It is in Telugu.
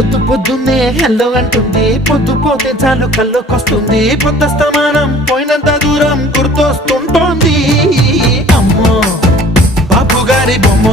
పొద్దున్నే హెల్లో అంటుంది, పొద్దు పోతే చాలు కళ్ళొకొస్తుంది, పొద్దస్తమానం పోయినంత దూరం గుర్తొస్తుంటోంది. అమ్మో బాపు గారి బొమ్మ